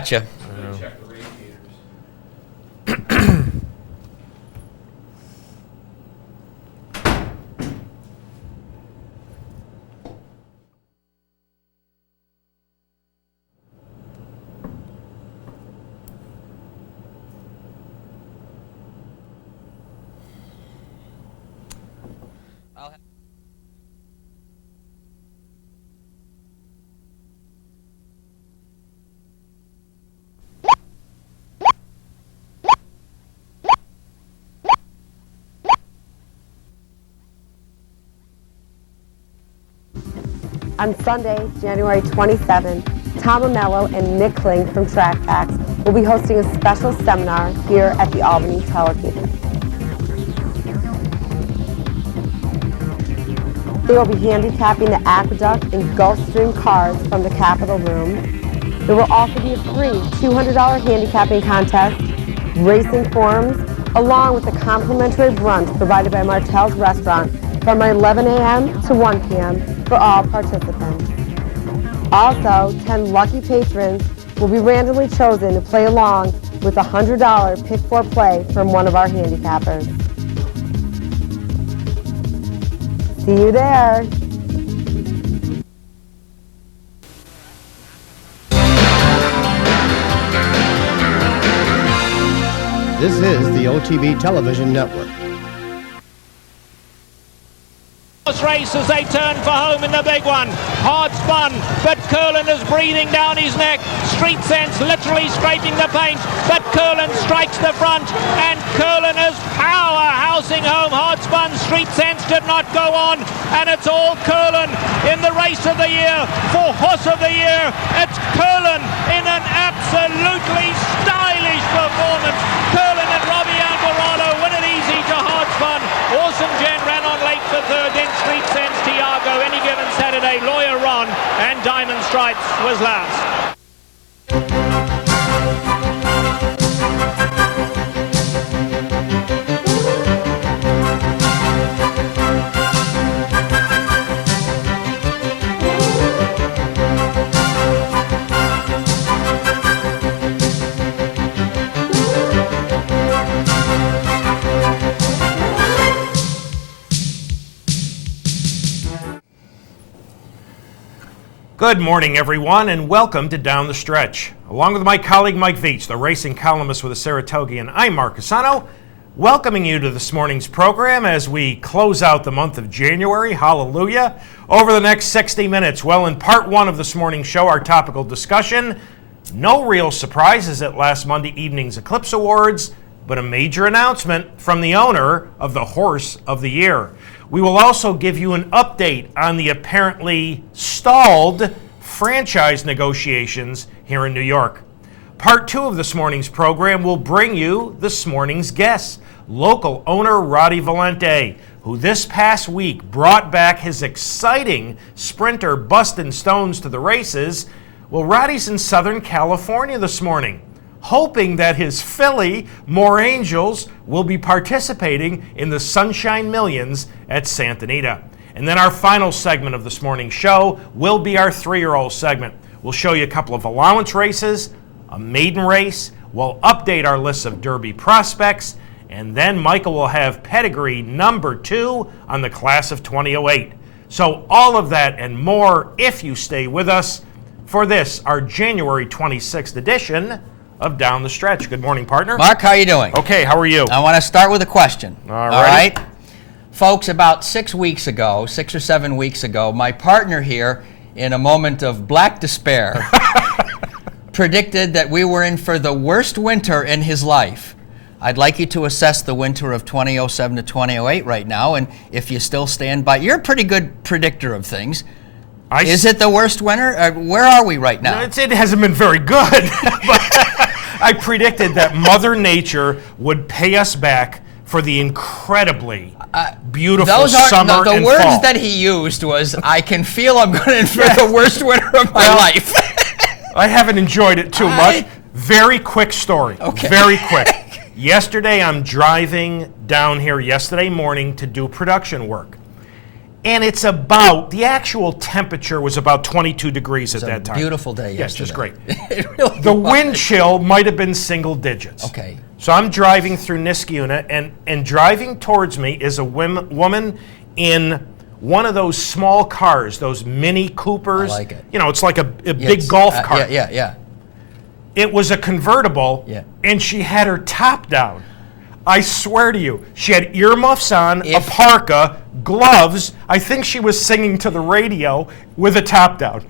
Gotcha. Check the radiators. On Sunday, January 27th, Tom Amello and Nick Kling from Track Packs will be hosting a special seminar here at the Albany Tower campus. They will be handicapping the Aqueduct and Gulfstream cars from the Capitol Room. There will also be a free $200 handicapping contest, racing forums, along with a complimentary brunch provided by Martel's Restaurant from 11 a.m. to 1 p.m. for all participants. Also, 10 lucky patrons will be randomly chosen to play along with a $100 pick four play from one of our handicappers. See you there. This is the OTB Television Network. Race as they turn for home in the big one. Hard spun, but Curlin is breathing down his neck. Street Sense literally scraping the paint, but Curlin strikes the front, and Curlin is powerhousing home. Hard spun, Street Sense did not go on, and it's all Curlin in the race of the year. For horse of the year, it's Curlin in an absolutely stylish performance. Curlin and Robbie Alvarado win it easy to Hard spun. Awesome Jen ran on late for third, then Street Sense, Tiago, Any Given Saturday, Lawyer Ron, and Diamond Stripes was last. Good morning, everyone, and welcome to Down the Stretch. Along with my colleague Mike VIETCH, the racing columnist with the Saratogian, I'm Mark CUSANO, welcoming you to this morning's program as we close out the month of January. Hallelujah. Over the next 60 minutes, well, in part one of this morning's show, our topical discussion, no real surprises at last Monday evening's Eclipse Awards, but a major announcement from the owner of the Horse of the Year. We will also give you an update on the apparently stalled franchise negotiations here in New York. Part two of this morning's program will bring you this morning's guest, local owner Roddy Valente, who this past week brought back his exciting sprinter Bustin' Stones to the races. Well, Roddy's in Southern California this morning, hoping that his filly, More Angels, will be participating in the Sunshine Millions at Santa Anita. And then our final segment of this morning's show will be our 3-year-old segment. We'll show you a couple of allowance races, a maiden race, we'll update our list of Derby prospects, and then Michael will have pedigree number 2 on the class of 2008. So all of that and more if you stay with us for this, our January 26th edition of Down the Stretch. Good morning, partner. Mark, how are you doing? Okay, how are you? I want to start with a question. All right? Folks, about 6 or 7 weeks ago, my partner here, in a moment of black despair, predicted that we were in for the worst winter in his life. I'd like you to assess the winter of 2007 to 2008 right now, and if you still stand by, you're a pretty good predictor of things. Is it the worst winter? Where are we right now? It hasn't been very good. But I predicted that Mother Nature would pay us back for the incredibly beautiful summer and fall. The words that he used was, I can feel I'm going in for the worst winter of my life. I haven't enjoyed it too much. Very quick story. Okay. Very quick. Yesterday, I'm driving down here yesterday morning to do production work. And it's about, the actual temperature was about 22 degrees at that time. Beautiful day Yes, just yesterday. great. It really The was. wind chill might have been single digits. Okay. So I'm driving through Niskayuna, and driving towards me is a woman in one of those small cars, those Mini Coopers. I like it. You know, it's like a big Yes, golf cart. Yeah. It was a convertible, Yeah. and she had her top down. I swear to you, she had earmuffs on, a If- parka, gloves. I think she was singing to the radio with a top down.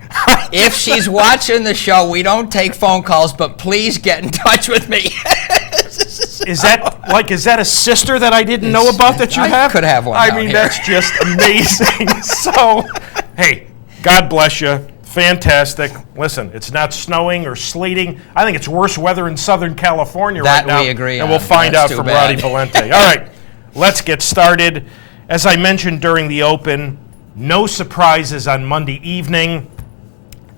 If she's watching the show, we don't take phone calls, but please get in touch with me. Is that a sister that I didn't know about that you I have? could have one I down mean, here. that's just amazing. So, hey, God bless you. Fantastic. Listen, it's not snowing or sleeting. I think it's worse weather in Southern California That right now. we agree and on. we'll find That's out too from bad. Roddy Valenta. All right, let's get started. As I mentioned during the Open, no surprises on Monday evening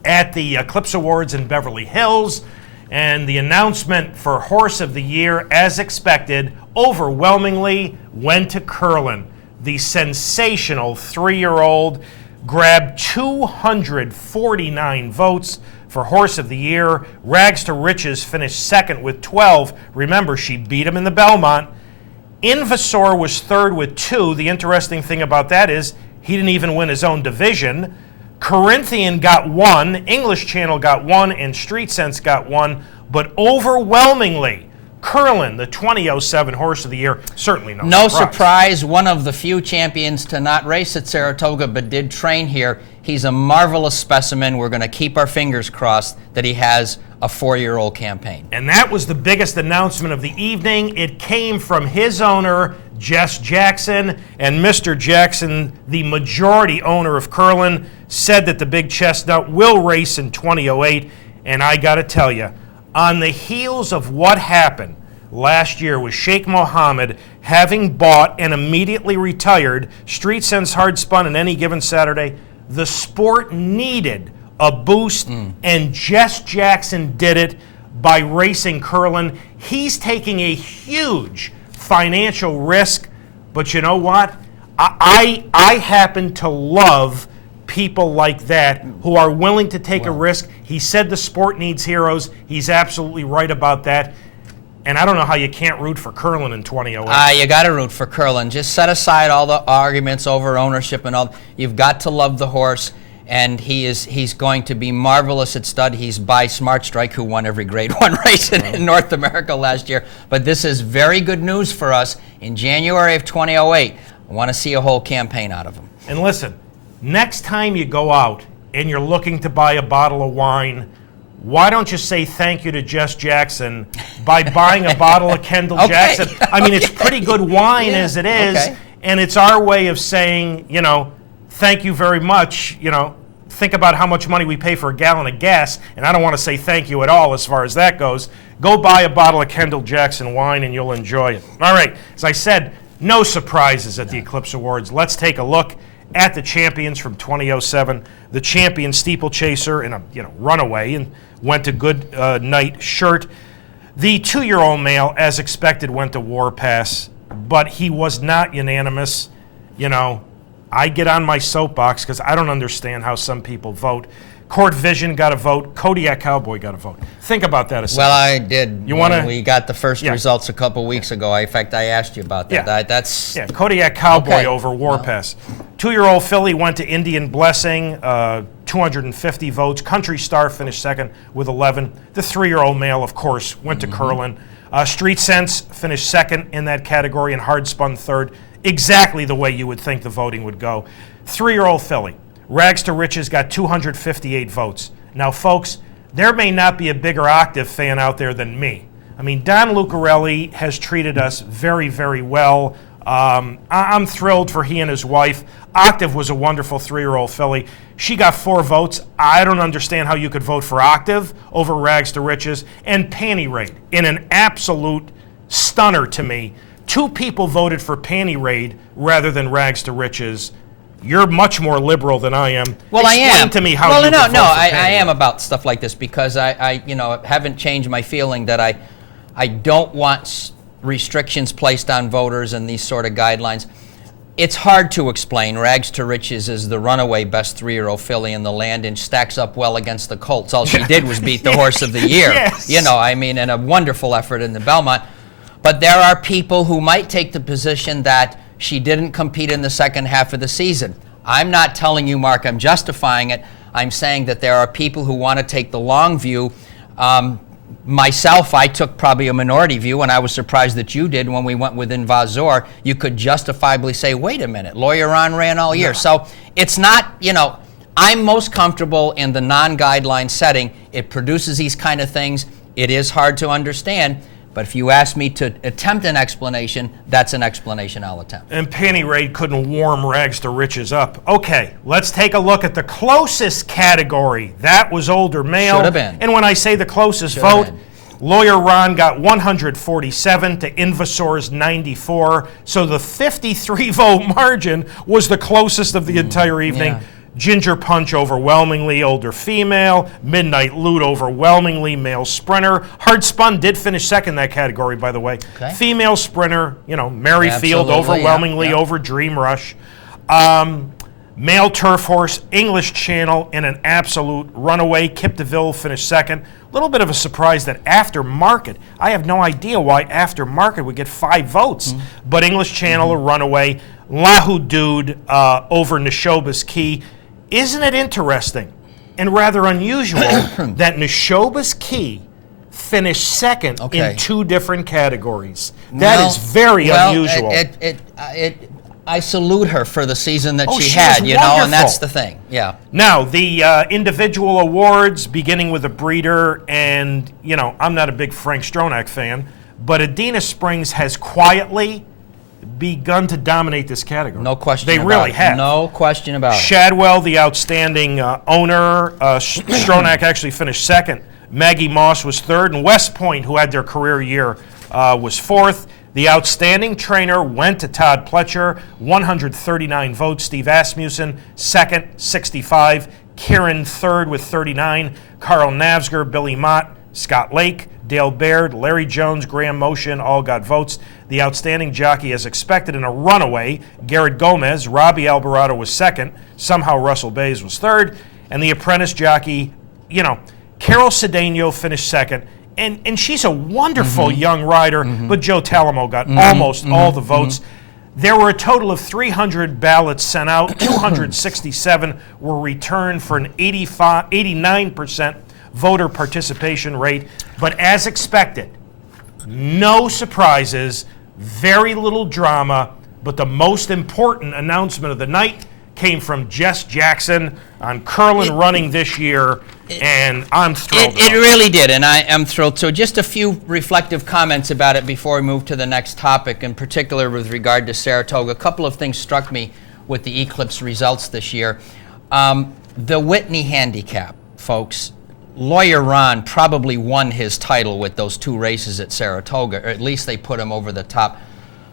at the Eclipse Awards in Beverly Hills. And the announcement for Horse of the Year, as expected, overwhelmingly went to Curlin. The sensational 3-year-old grabbed 249 votes for Horse of the Year. Rags to Riches finished second with 12. Remember, she beat him in the Belmont. Invasor was third with 2. The interesting thing about that is he didn't even win his own division. Corinthian got 1, English Channel got 1, and Street Sense got 1. But overwhelmingly, Curlin, the 2007 Horse of the Year, certainly No surprise, one of the few champions to not race at Saratoga but did train here. He's a marvelous specimen. We're going to keep our fingers crossed that he has a 4-year-old campaign. And that was the biggest announcement of the evening. It came from his owner, Jess Jackson, and Mr. Jackson, the majority owner of Curlin, said that the Big Chestnut will race in 2008. And I got to tell you, on the heels of what happened last year with Sheikh Mohammed having bought and immediately retired Street Sense Hard Spun on Any Given Saturday, the sport needed a boost, and Jess Jackson did it by racing Curlin. He's taking a huge financial risk, but you know what? I happen to love people like that who are willing to take a risk. He said the sport needs heroes. He's absolutely right about that. And I don't know how you can't root for Curlin in 2008. You got to root for Curlin. Just set aside all the arguments over ownership and all. You've got to love the horse, and he's going to be marvelous at stud. He's by Smart Strike, who won every Grade 1 race in North America last year. But this is very good news for us. In January of 2008, I want to see a whole campaign out of him. And listen, next time you go out and you're looking to buy a bottle of wine, why don't you say thank you to Jess Jackson by buying a bottle of Kendall Jackson? I mean, it's pretty good wine as it is, and it's our way of saying, you know, thank you very much. You know, think about how much money we pay for a gallon of gas, and I don't want to say thank you at all as far as that goes. Go buy a bottle of Kendall Jackson wine, and you'll enjoy it. All right, as I said, no surprises at the Eclipse Awards. Let's take a look at the champions from 2007. The champion steeplechaser in a runaway and went to Good Night Shirt. The 2-year-old male, as expected, went to Warpass, but he was not unanimous. You know, I get on my soapbox because I don't understand how some people vote. Court Vision got a vote. Kodiak Cowboy got a vote. Think about that a second. Well, I did. You wanna- We got the first Yeah. results a couple weeks ago. In fact, I asked you about that. Yeah. That's Kodiak Cowboy Okay. over Warpass. 2-year-old filly went to Indian Blessing, 250 votes. Country Star finished second with 11. The 3-year-old male, of course, went to Curlin. Street Sense finished second in that category and Hard Spun third. Exactly the way you would think the voting would go. 3-year-old filly. Rags to Riches got 258 votes. Now, folks, there may not be a bigger Octave fan out there than me. I mean, Don Lucarelli has treated us very, very well. I'm thrilled for he and his wife. Octave was a wonderful 3-year-old filly. She got 4 votes. I don't understand how you could vote for Octave over Rags to Riches. And Panty Raid, in an absolute stunner to me. 2 people voted for Panty Raid rather than Rags to Riches. You're much more liberal than I am. Well, I am. Explain to me how you could vote for I Panty am Raid. about stuff like this because I haven't changed my feeling that I don't want restrictions placed on voters and these sort of guidelines. It's hard to explain. Rags to Riches is the runaway best 3-year-old filly in the land and stacks up well against the Colts. All she did was beat the horse of the year. Yes. You know, I mean, and a wonderful effort in the Belmont. But there are people who might take the position that she didn't compete in the second half of the season. I'm not telling you, Mark, I'm justifying it. I'm saying that there are people who want to take the long view. Myself, I took probably a minority view, and I was surprised that you did when we went with Invasor. You could justifiably say, wait a minute, Lawyer Ron ran all year. So it's not, you know, I'm most comfortable in the non-guideline setting. It produces these kind of things. It is hard to understand. But if you ask me to attempt an explanation, that's an explanation I'll attempt. And Panty Raid couldn't warm Rags to Riches up. Okay, let's take a look at the closest category. That was older male. Should have been. And when I say the closest vote, Lawyer Ron got 147 to Invasor's 94. So the 53-vote margin was the closest of the entire evening. Yeah. Ginger Punch overwhelmingly older female. Midnight Loot overwhelmingly male sprinter. Hard Spun did finish second in that category, by the way. Okay. Female sprinter, you know, Merrifield Absolutely, overwhelmingly yeah. over Dream Rush. Male Turf Horse, English Channel in an absolute runaway. Kip DeVille finished second. A little bit of a surprise that Aftermarket, I have no idea why Aftermarket would get 5 votes, but English Channel a runaway. Lahu Dude over Neshoba's Key. Isn't it interesting and rather unusual that Neshoba's Key finished second in 2 different categories? That is very unusual. I salute her for the season that she she had, was you know, wonderful. and that's the thing. Yeah. Now, the individual awards, beginning with the breeder, and, you know, I'm not a big Frank Stronach fan, but Adena Springs has quietly begun to dominate this category. No question They about really it. have. No question about it. Shadwell, the outstanding owner. Stronach actually finished second. Maggie Moss was third. And West Point, who had their career year, was fourth. The outstanding trainer went to Todd Pletcher, 139 votes. Steve Asmussen, second, 65. Kieran, third with 39. Carl Navsger, Billy Mott, Scott Lake, Dale Baird, Larry Jones, Graham Motion all got votes. The outstanding jockey, as expected in a runaway, Garrett Gomez. Robbie Alvarado was second. Somehow Russell Bays was third. And the apprentice jockey, you know, Carol Cedeno finished second. And she's a wonderful young rider, but Joe Talamo got almost all the votes. There were a total of 300 ballots sent out. 267 were returned for an 89% voter participation rate. But as expected, no surprises, very little drama, but the most important announcement of the night came from Jess Jackson on Curlin running this year, and I'm thrilled. It really did, and I am thrilled. So just a few reflective comments about it before we move to the next topic, in particular with regard to Saratoga. A couple of things struck me with the Eclipse results this year. The Whitney handicap, folks. Lawyer Ron probably won his title with those 2 races at Saratoga, or at least they put him over the top.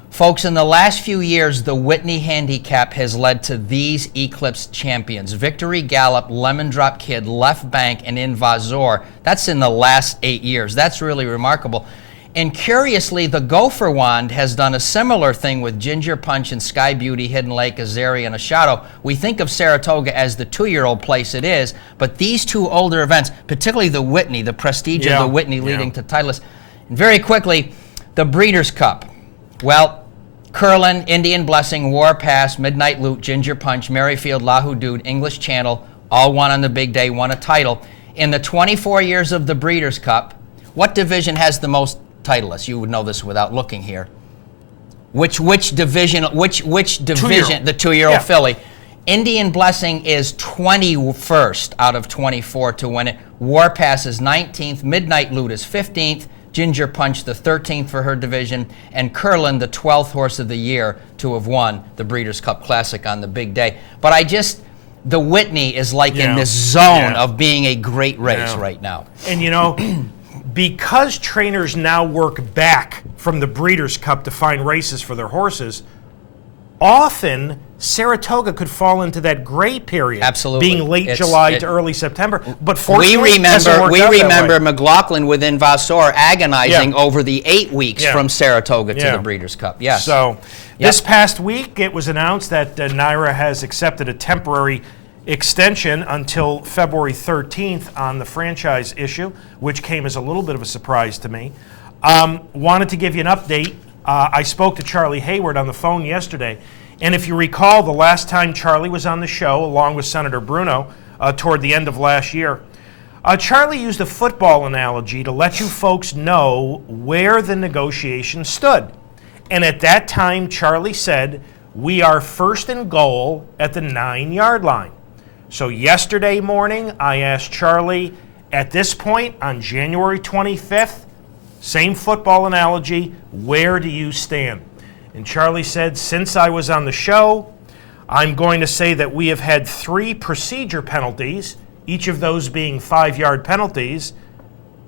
Folks, in the last few years, the Whitney handicap has led to these Eclipse champions. Victory Gallop, Lemon Drop Kid, Left Bank, and Invasor. That's in the last 8 years. That's really remarkable. And curiously, the Gopher Wand has done a similar thing with Ginger Punch and Sky Beauty, Hidden Lake, Azeri, and Ashado. We think of Saratoga as the 2-year-old place it is, but these 2 older events, particularly the Whitney, the prestige of the Whitney leading to Titleist. And very quickly, the Breeders' Cup. Well, Curlin, Indian Blessing, Warpass, Midnight Loot, Ginger Punch, Merrifield, Lahu Dude, English Channel, all won on the big day, won a title. In the 24 years of the Breeders' Cup, what division has the most titleists? You would know this without looking here. Which division? Which division? The 2-year-old filly. Indian Blessing is 21st out of 24 to win it. Warpass is 19th. Midnight Loot is 15th. Ginger Punch, the 13th for her division, and Curlin, the 12th horse of the year to have won the Breeders' Cup Classic on the big day. But the Whitney is like in this zone of being a great race right now. And you know, because trainers now work back from the Breeders' Cup to find races for their horses, often Saratoga could fall into that gray period. Absolutely. Being late July to early September. But fortunately, we it hasn't remember worked out that way. McLaughlin within Vassar agonizing Yeah. over the 8 weeks Yeah. from Saratoga to Yeah. the Breeders' Cup. Yes. So Yep. this past week, it was announced that NYRA has accepted a temporary extension until February 13th on the franchise issue, which came as a little bit of a surprise to me. Wanted to give you an update. I spoke to Charlie Hayward on the phone yesterday, and if you recall, the last time Charlie was on the show, along with Senator Bruno, toward the end of last year, Charlie used a football analogy to let you folks know where the negotiation stood. And at that time, Charlie said, we are first and goal at the 9-yard line. So yesterday morning, I asked Charlie, at this point, on January 25th, same football analogy, where do you stand? And Charlie said, since I was on the show, I'm going to say that we have had 3 procedure penalties, each of those being 5-yard penalties,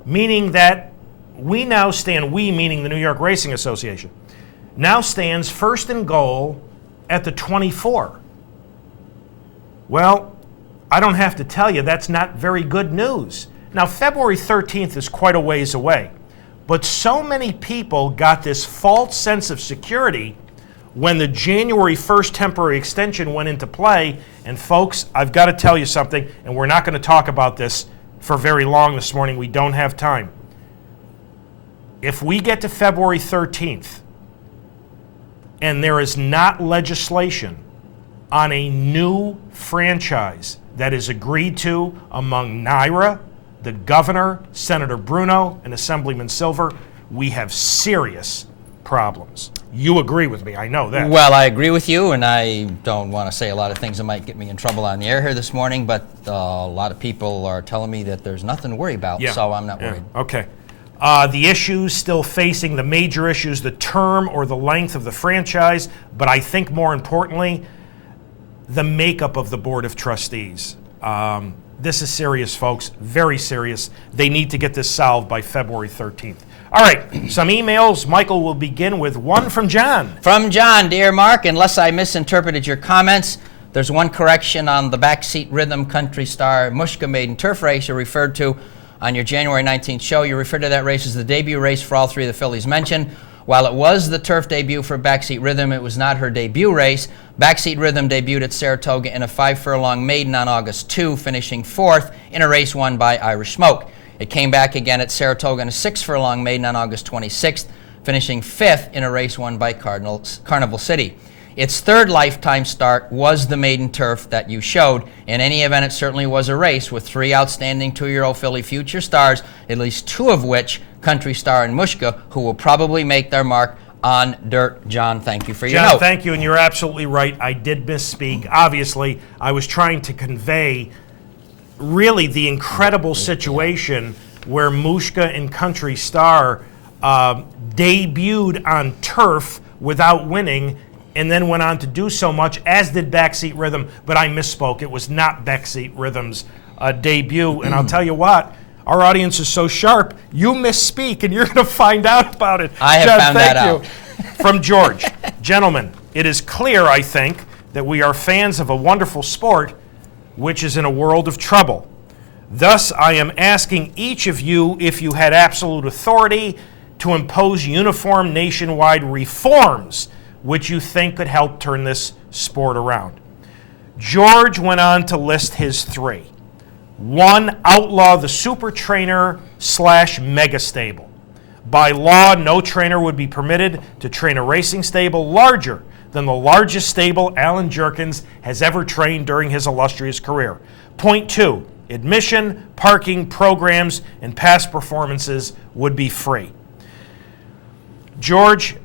meaning that we now stand, we meaning the New York Racing Association, now stands first and goal at the 24. Well, I don't have to tell you, that's not very good news. Now, February 13th is quite a ways away, but so many people got this false sense of security when the January 1st temporary extension went into play. And folks, I've got to tell you something, and we're not going to talk about this for very long this morning. We don't have time. If we get to February 13th and there is not legislation on a new franchise that is agreed to among NYRA, the governor, Senator Bruno, and Assemblyman Silver, we have serious problems. You agree with me, I know that. Well, I agree with you, and I don't want to say a lot of things that might get me in trouble on the air here this morning, but a lot of people are telling me that there's nothing to worry about, so I'm not worried. Okay. The issues still facing, the major issues, the term or the length of the franchise, but I think more importantly, the makeup of the Board of Trustees. This is serious, folks, very serious. They need to get this solved by February 13th. All right, some emails. Michael will begin with one from John. From John, dear Mark, unless I misinterpreted your comments, there's one correction on the backseat rhythm country star Mushka maiden turf race you referred to on your January 19th show. You referred to that race as the debut race for all 3 of the fillies mentioned. While it was the turf debut for Backseat Rhythm, it was not her debut race. Backseat Rhythm debuted at Saratoga in a 5-furlong maiden on August 2, finishing 4th in a race won by Irish Smoke. It came back again at Saratoga in a 6-furlong maiden on August 26th, finishing 5th in a race won by Carnival City. Its 3rd lifetime start was the maiden turf that you showed. In any event, it certainly was a race with 3 outstanding 2-year-old filly future stars, at least 2 of which Country Star and Mushka, who will probably make their mark on dirt. John, thank you for your note. John, thank you, and you're absolutely right. I did misspeak. Obviously, I was trying to convey really the incredible situation where Mushka and Country Star debuted on turf without winning and then went on to do so much, as did Backseat Rhythm, but I misspoke. It was not Backseat Rhythm's debut, and I'll tell you what, our audience is so sharp, you misspeak, and you're going to find out about it. I have John, found thank that you. out. From George. Gentlemen, it is clear, I think, that we are fans of a wonderful sport which is in a world of trouble. Thus, I am asking each of you if you had absolute authority to impose uniform nationwide reforms which you think could help turn this sport around. George went on to list his 3. 1, outlaw the super trainer / mega stable. By law, no trainer would be permitted to train a racing stable larger than the largest stable Alan Jerkins has ever trained during his illustrious career. Point 2, admission, parking, programs, and past performances would be free. George,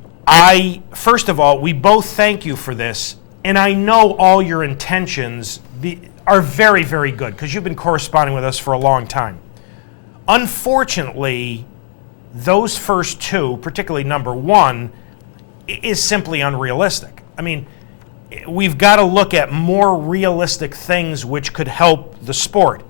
first of all, we both thank you for this, and I know all your intentions are very, very good because you've been corresponding with us for a long time. Unfortunately, those first 2, particularly number 1, is simply unrealistic. I mean, we've got to look at more realistic things which could help the sport.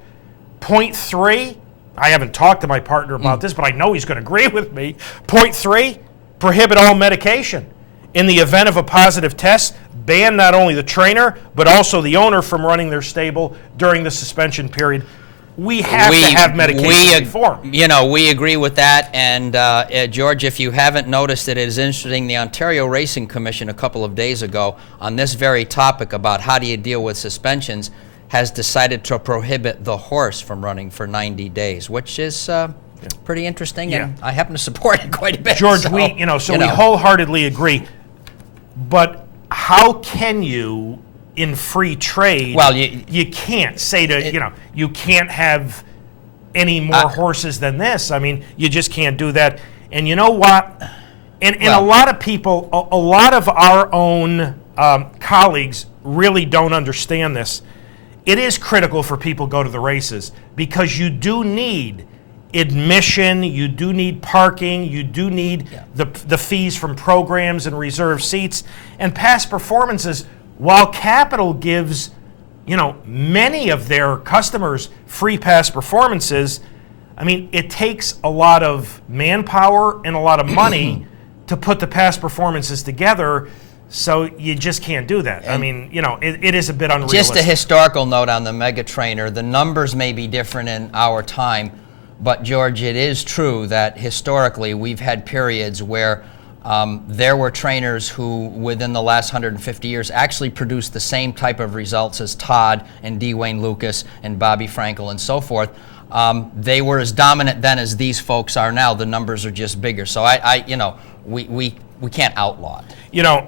Point 3, I haven't talked to my partner about this, but I know he's going to agree with me. Point 3, prohibit all medication. in the event of a positive test, ban not only the trainer, but also the owner from running their stable during the suspension period. We have to have medication reform. You know, we agree with that. And George, if you haven't noticed it is interesting, the Ontario Racing Commission a couple of days ago on this very topic about how do you deal with suspensions has decided to prohibit the horse from running for 90 days, which is pretty interesting, and I happen to support it quite a bit. George, we wholeheartedly agree. But how can you, in free trade, well, you can't say to, you can't have any more horses than this. I mean, you just can't do that. And you know what? And a lot of people, a lot of our own colleagues really don't understand this. It is critical for people to go to the races because you do need admission, you do need parking, you do need the fees from programs and reserved seats. And past performances, while Capital gives, many of their customers free past performances, I mean, it takes a lot of manpower and a lot of money to put the past performances together. So you just can't do that. And I mean, it is a bit unrealistic. Just a historical note on the Mega Trainer. The numbers may be different in our time, but George, it is true that historically we've had periods where there were trainers who, within the last 150 years, actually produced the same type of results as Todd and D. Wayne Lucas and Bobby Frankel and so forth. They were as dominant then as these folks are now. The numbers are just bigger. So we can't outlaw it.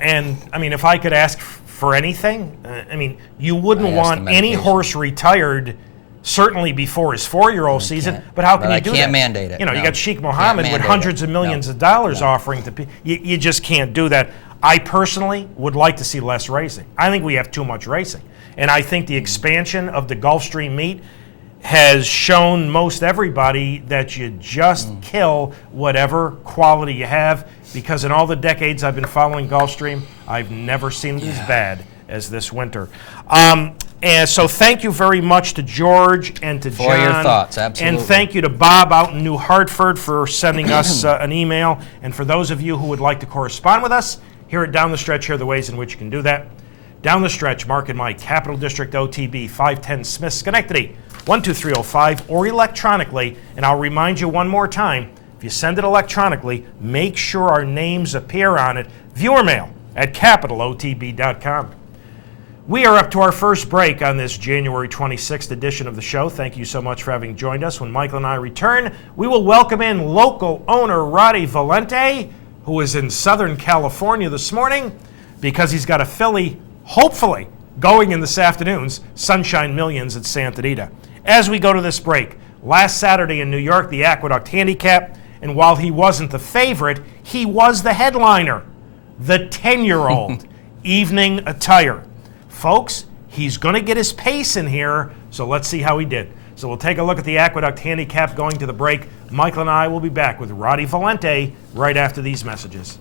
And I mean, if I could ask for anything, I mean, you wouldn't want any horse retired certainly before his 4-year-old season, but how can you do that? I can't mandate it. You got Sheikh Mohammed with hundreds of millions of dollars offering to people. You just can't do that. I personally would like to see less racing. I think we have too much racing. And I think the expansion of the Gulfstream meet has shown most everybody that you just kill whatever quality you have, because in all the decades I've been following Gulfstream, I've never seen it as bad as this winter. And so thank you very much to George and to John. For your thoughts, absolutely. And thank you to Bob out in New Hartford for sending us an email. And for those of you who would like to correspond with us, here at Down the Stretch, here are the ways in which you can do that. Down the Stretch, Mark and Mike, Capital District OTB, 510 Smith, Schenectady, 12305, or electronically. And I'll remind you one more time, if you send it electronically, make sure our names appear on it. Viewer mail at capitalotb.com. We are up to our first break on this January 26th edition of the show. Thank you so much for having joined us. When Michael and I return, we will welcome in local owner Roddy Valente, who is in Southern California this morning because he's got a filly, hopefully, going in this afternoon's Sunshine Millions at Santa Anita. As we go to this break, last Saturday in New York, the Aqueduct Handicap, and while he wasn't the favorite, he was the headliner, the 10-year-old Evening Attire. Folks, he's going to get his pace in here, so let's see how he did. So we'll take a look at the Aqueduct Handicap going to the break. Michael and I will be back with Roddy Valente right after these messages.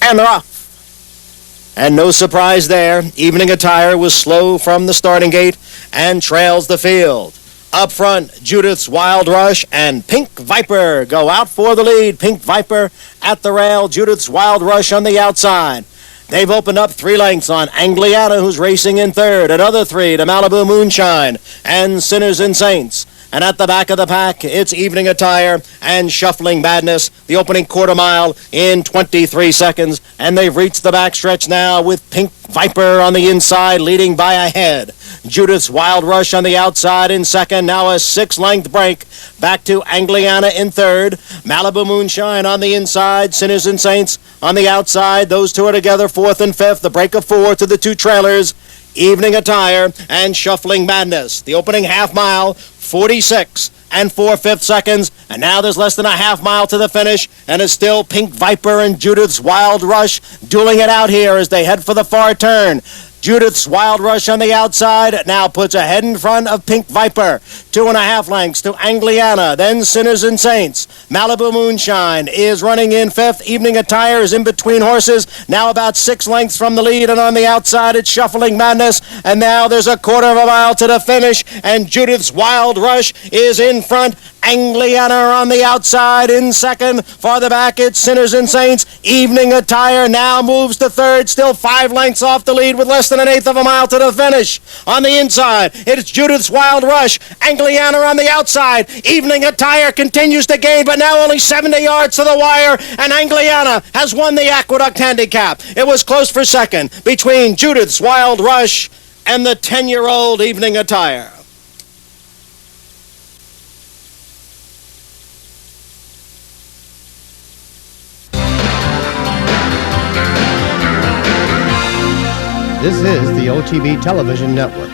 And they're off. And no surprise there, Evening Attire was slow from the starting gate and trails the field. Up front, Judith's Wild Rush and Pink Viper go out for the lead. Pink Viper at the rail, Judith's Wild Rush on the outside. They've opened up 3 lengths on Angliana, who's racing in third. Another 3 to Malibu Moonshine and Sinners and Saints. And at the back of the pack, it's Evening Attire and Shuffling Madness. The opening quarter mile in 23 seconds. And they've reached the backstretch now with Pink Viper on the inside, leading by a head. Judith's Wild Rush on the outside in second. Now a 6-length break. Back to Angliana in third. Malibu Moonshine on the inside. Sinners and Saints on the outside. Those two are together, fourth and fifth. The break of 4 to the 2 trailers. Evening Attire and Shuffling Madness. The opening half mile, 46 and 4/5 seconds. And now there's less than a half mile to the finish. And it's still Pink Viper and Judith's Wild Rush dueling it out here as they head for the far turn. Judith's Wild Rush on the outside now puts a head in front of Pink Viper. 2.5 lengths to Angliana, then Sinners and Saints. Malibu Moonshine is running in fifth. Evening Attire is in between horses, now about 6 lengths from the lead, and on the outside it's Shuffling Madness. And now there's a quarter of a mile to the finish, and Judith's Wild Rush is in front. Angliana on the outside in second. Farther back, it's Sinners and Saints. Evening Attire now moves to third, still 5 lengths off the lead with less than an eighth of a mile to the finish. On the inside, it's Judith's Wild Rush. Angliana on the outside. Evening Attire continues to gain, but now only 70 yards to the wire, and Angliana has won the Aqueduct Handicap. It was close for second between Judith's Wild Rush and the 10-year-old Evening Attire. This is the OTB Television Network.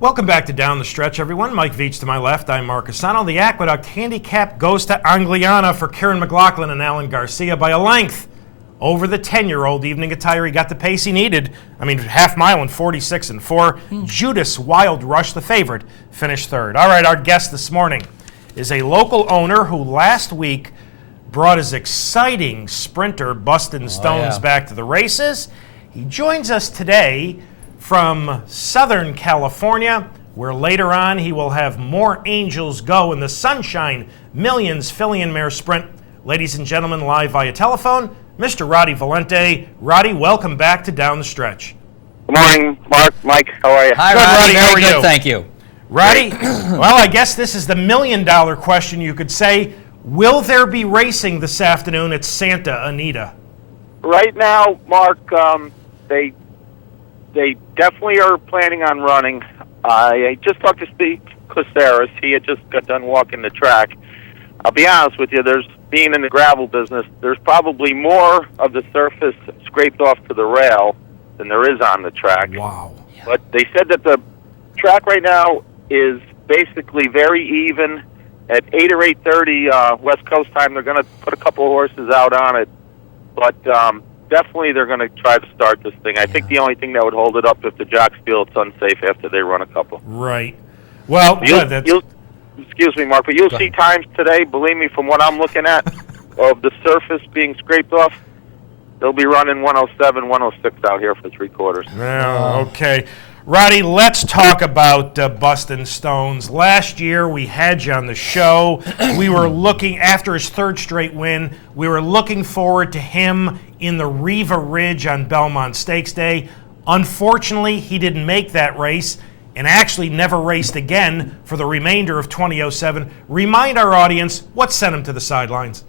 Welcome back to Down the Stretch, everyone. Mike VIETCH to my left. I'm Mark CUSANO. The Aqueduct Handicap goes to Angliana for Kieran McLaughlin and Alan Garcia by a length over the 10-year-old Evening Attire. He got the pace he needed. Half mile in 46 and 4. Judas Wild Rush, the favorite, finished third. All right, our guest this morning is a local owner who last week brought his exciting sprinter, Bustin' Stones, back to the races. He joins us today from Southern California, where later on he will have more Angels Go in the Sunshine Millions Filly and Mare Sprint. Ladies and gentlemen, live via telephone, Mr. Roddy Valente. Roddy, welcome back to Down the Stretch. Good morning, Mark, Mike, how are you? Hi, Good, Roddy. Roddy. How Very are good, you? thank you. Roddy, well, I guess this is the million-dollar question, you could say. Will there be racing this afternoon at Santa Anita? Right now, Mark, they definitely are planning on running. I just talked to Steve Caceres. He had just got done walking the track. I'll be honest with you, being in the gravel business, there's probably more of the surface scraped off to the rail than there is on the track. Wow. But they said that the track right now is basically very even. At 8 or 8:30 West Coast time, they're going to put a couple of horses out on it. But definitely they're going to try to start this thing. I think the only thing that would hold it up if the jocks feel it's unsafe after they run a couple. Right. Well, Excuse me, Mark, but you'll see times today, believe me, from what I'm looking at, of the surface being scraped off. They'll be running 107, 106 out here for 3/4. Yeah, okay. Roddy, let's talk about Bustin' Stones. Last year, we had you on the show. We were looking, after his third straight win, we were looking forward to him in the Riva Ridge on Belmont Stakes Day. Unfortunately, he didn't make that race and actually never raced again for the remainder of 2007. Remind our audience what sent him to the sidelines.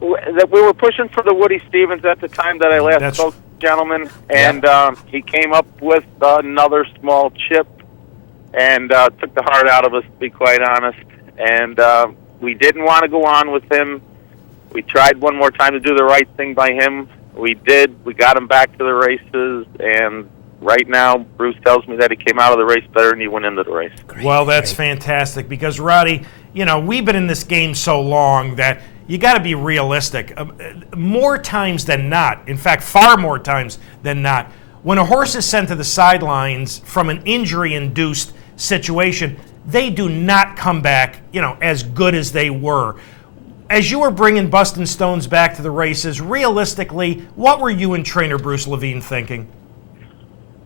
That we were pushing for the Woody Stevens at the time that I last spoke, gentlemen, and he came up with another small chip and took the heart out of us, to be quite honest. And we didn't want to go on with him. We tried one more time to do the right thing by him. We did. We got him back to the races, and right now Bruce tells me that he came out of the race better than he went into the race. Well, that's fantastic because, Roddy, we've been in this game so long that you got to be realistic. More times than not, in fact, far more times than not, when a horse is sent to the sidelines from an injury-induced situation, they do not come back, as good as they were. As you were bringing Bustin' Stones back to the races, realistically, what were you and trainer Bruce Levine thinking?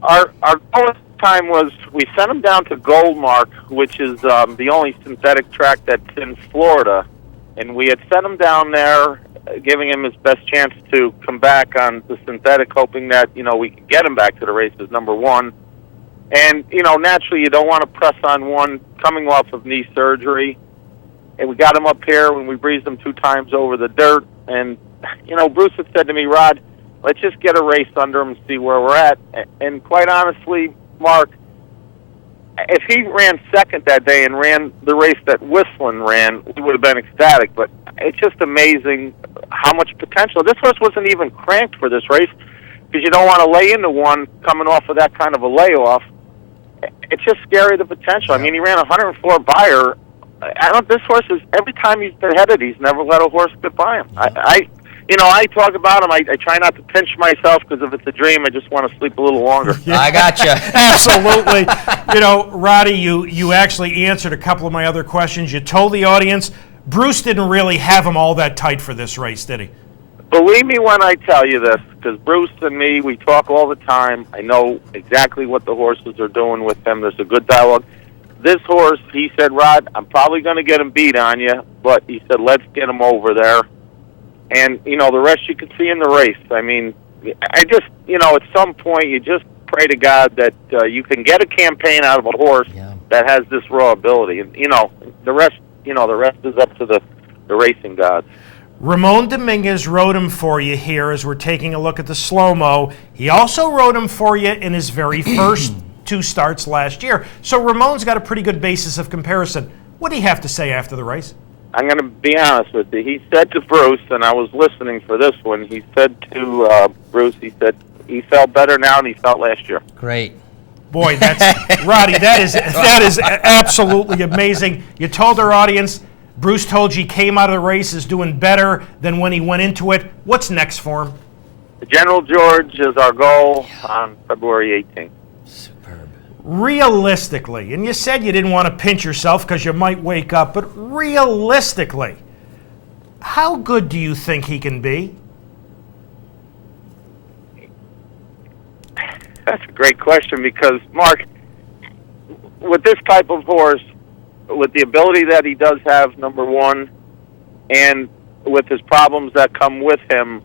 Our goal at the time was we sent him down to Goldmark, which is the only synthetic track that's in Florida, and we had sent him down there, giving him his best chance to come back on the synthetic, hoping that we could get him back to the races, number one. And naturally, you don't want to press on one coming off of knee surgery. And we got him up here when we breezed him 2 times over the dirt. And, Bruce had said to me, Rod, let's just get a race under him and see where we're at. And quite honestly, Mark, if he ran second that day and ran the race that Whistling ran, we would have been ecstatic. But it's just amazing how much potential. This horse wasn't even cranked for this race because you don't want to lay into one coming off of that kind of a layoff. It's just scary, the potential. I mean, he ran 104 Buyer. This horse is, every time he's been headed, he's never let a horse get by him. I talk about him. I try not to pinch myself because if it's a dream, I just want to sleep a little longer. Yeah. I gotcha. Absolutely. Roddy, you actually answered a couple of my other questions. You told the audience Bruce didn't really have him all that tight for this race, did he? Believe me when I tell you this, because Bruce and me, we talk all the time. I know exactly what the horses are doing with him. There's a good dialogue. This horse, he said, Rod, I'm probably going to get him beat on you, but he said, let's get him over there. And, the rest you can see in the race. I mean, I just, at some point, you just pray to God that you can get a campaign out of a horse that has this raw ability. And, the rest is up to the racing gods. Ramon Dominguez rode him for you here as we're taking a look at the slow-mo. He also rode him for you in his very first 2 starts last year. So Ramon's got a pretty good basis of comparison. What do you have to say after the race? I'm going to be honest with you. He said to Bruce, and I was listening for this one, he said to Bruce, he said he felt better now than he felt last year. Great. Boy, that's Roddy, that is absolutely amazing. You told our audience Bruce told you he came out of the race is doing better than when he went into it. What's next for him? General George is our goal on February 18th. Superb. Realistically, and you said you didn't want to pinch yourself because you might wake up, but realistically, how good do you think he can be? That's a great question because, Mark, with this type of horse, with the ability that he does have, number one, and with his problems that come with him,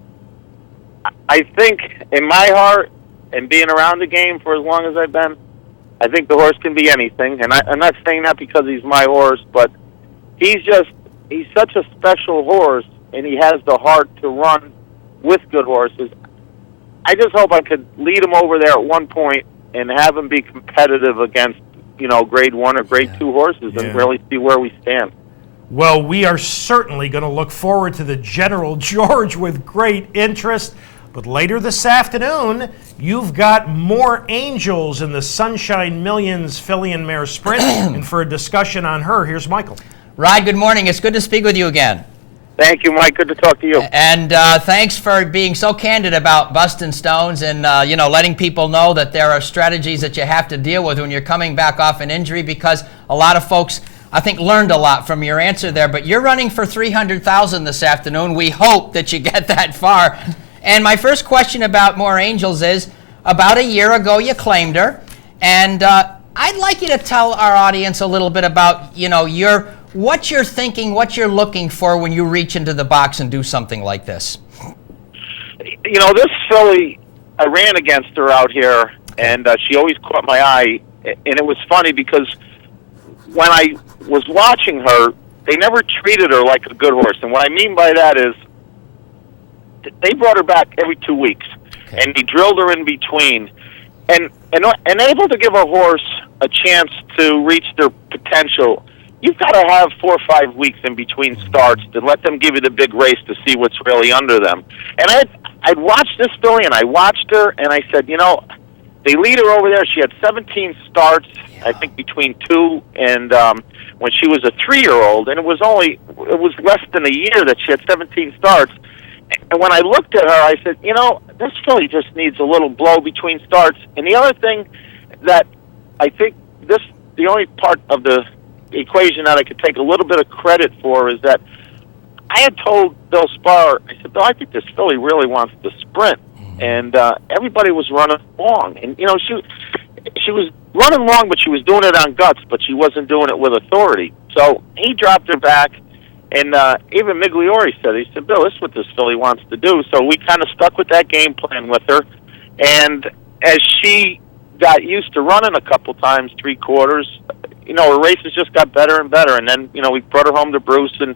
I think in my heart, and being around the game for as long as I've been, I think the horse can be anything. And I'm not saying that because he's my horse, but he's such a special horse, and he has the heart to run with good horses. I just hope I could lead him over there at one point and have him be competitive against grade 1 or grade 2 horses and really see where we stand. Well, we are certainly going to look forward to the General George with great interest. But later this afternoon, you've got more Angels in the Sunshine Millions Filly and Mare Sprint. And for a discussion on her, here's Michael. Rod, good morning. It's good to speak with you again. Thank you, Mike. Good to talk to you. And thanks for being so candid about Bustin' Stones and, letting people know that there are strategies that you have to deal with when you're coming back off an injury, because a lot of folks, I think, learned a lot from your answer there. But you're running for $300,000 this afternoon. We hope that you get that far. And my first question about More Angels is, about a year ago you claimed her. And I'd like you to tell our audience a little bit about, what you're thinking, what you're looking for when you reach into the box and do something like this. This filly, I ran against her out here, and she always caught my eye. And it was funny because when I was watching her, they never treated her like a good horse. And what I mean by that is they brought her back every 2 weeks, and they drilled her in between. And able to give a horse a chance to reach their potential, you've got to have 4 or 5 weeks in between starts to let them give you the big race to see what's really under them. And I'd watched this filly, and I watched her, and I said, they lead her over there. She had 17 starts, I think, between 2 and when she was a 3-year-old, and it was less than a year that she had 17 starts. And when I looked at her, I said, this filly just needs a little blow between starts. And the other thing that I think the only part of the equation that I could take a little bit of credit for is that I had told Bill Spar, I said, Bill, I think this filly really wants to sprint. And everybody was running long. And, you know, she was running long, but she was doing it on guts, but she wasn't doing it with authority. So he dropped her back, and even Migliore said, he said, Bill, this is what this filly wants to do. So we kind of stuck with that game plan with her. And as she got used to running a couple times, 3 quarters, you know, her races just got better and better. And then, you know, we brought her home to Bruce, and